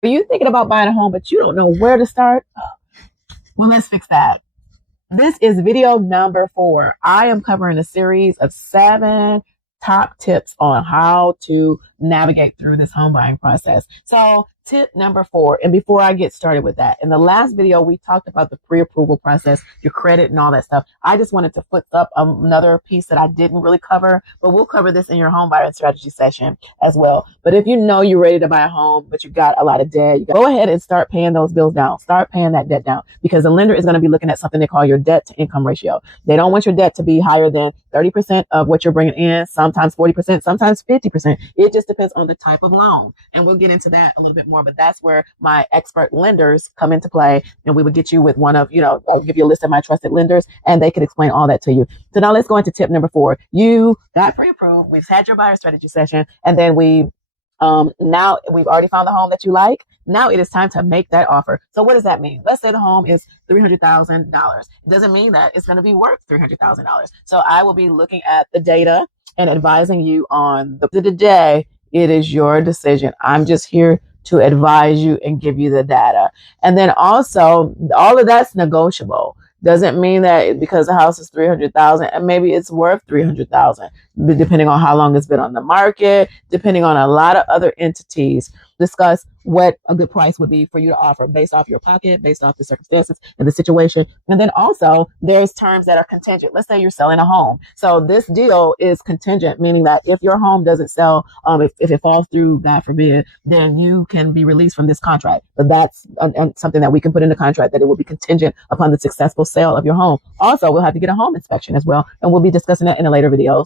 Are you thinking about buying a home, but you don't know where to start? Well, let's fix that. This is video number 4. I am covering a series of 7 top tips on how to navigate through this home buying process. So tip number 4, and before I get started with that, in the last video, we talked about the pre-approval process, your credit and all that stuff. I just wanted to put up another piece that I didn't really cover, but we'll cover this in your home buying strategy session as well. But if you know you're ready to buy a home, but you got a lot of debt, you go ahead and start paying those bills down. Start paying that debt down, because the lender is going to be looking at something they call your debt to income ratio. They don't want your debt to be higher than 30% of what you're bringing in, sometimes 40%, sometimes 50%. It just depends on the type of loan. And we'll get into that a little bit more, but that's where my expert lenders come into play. And we would get you with one of, I'll give you a list of my trusted lenders and they could explain all that to you. So now let's go into tip number 4. You got pre-approved. We've had your buyer strategy session, and then now we've already found the home that you like. Now it is time to make that offer. So what does that mean? Let's say the home is $300,000. It doesn't mean that it's going to be worth $300,000. So I will be looking at the data and advising you on the day. It is your decision. I'm just here to advise you and give you the data. And then also, all of that's negotiable. Doesn't mean that because the house is $300,000 and maybe it's worth $300,000, depending on how long it's been on the market, depending on a lot of other entities. Discuss what a good price would be for you to offer based off your pocket, based off the circumstances and the situation. And then also there's terms that are contingent. Let's say you're selling a home. So this deal is contingent, meaning that if your home doesn't sell, if it falls through, God forbid, then you can be released from this contract. But that's something that we can put in the contract, that it will be contingent upon the successful sale of your home. Also, we'll have to get a home inspection as well. And we'll be discussing that in a later video.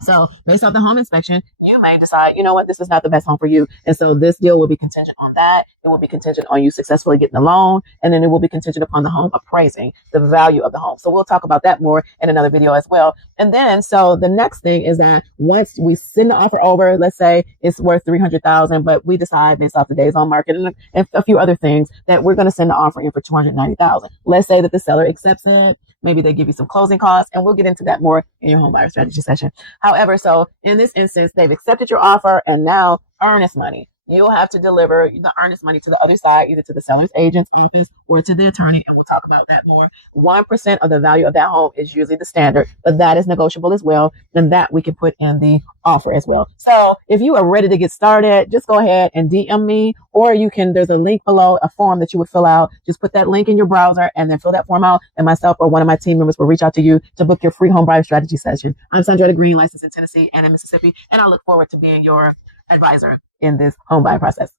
So based off the home inspection, you may decide, you know what, this is not the best home for you. And so this deal will be contingent on that. It will be contingent on you successfully getting the loan. And then it will be contingent upon the home appraising the value of the home. So we'll talk about that more in another video as well. And then, so the next thing is that once we send the offer over, let's say it's worth $300,000, but we decide based off the days on market and a few other things that we're going to send the offer in for $290,000. Let's say that the seller accepts it. Maybe they give you some closing costs, and we'll get into that more in your home buyer strategy session. However, so in this instance, they've accepted your offer, and now earnest money. You'll have to deliver the earnest money to the other side, either to the seller's agent's office or to the attorney, and we'll talk about that more. 1% of the value of that home is usually the standard, but that is negotiable as well, and that we can put in the offer as well. So if you are ready to get started, just go ahead and DM me, or there's a link below, a form that you would fill out. Just put that link in your browser and then fill that form out, and myself or one of my team members will reach out to you to book your free home buyer strategy session. I'm Sondretta Green, licensed in Tennessee and in Mississippi, and I look forward to being your advisor in this home buying process.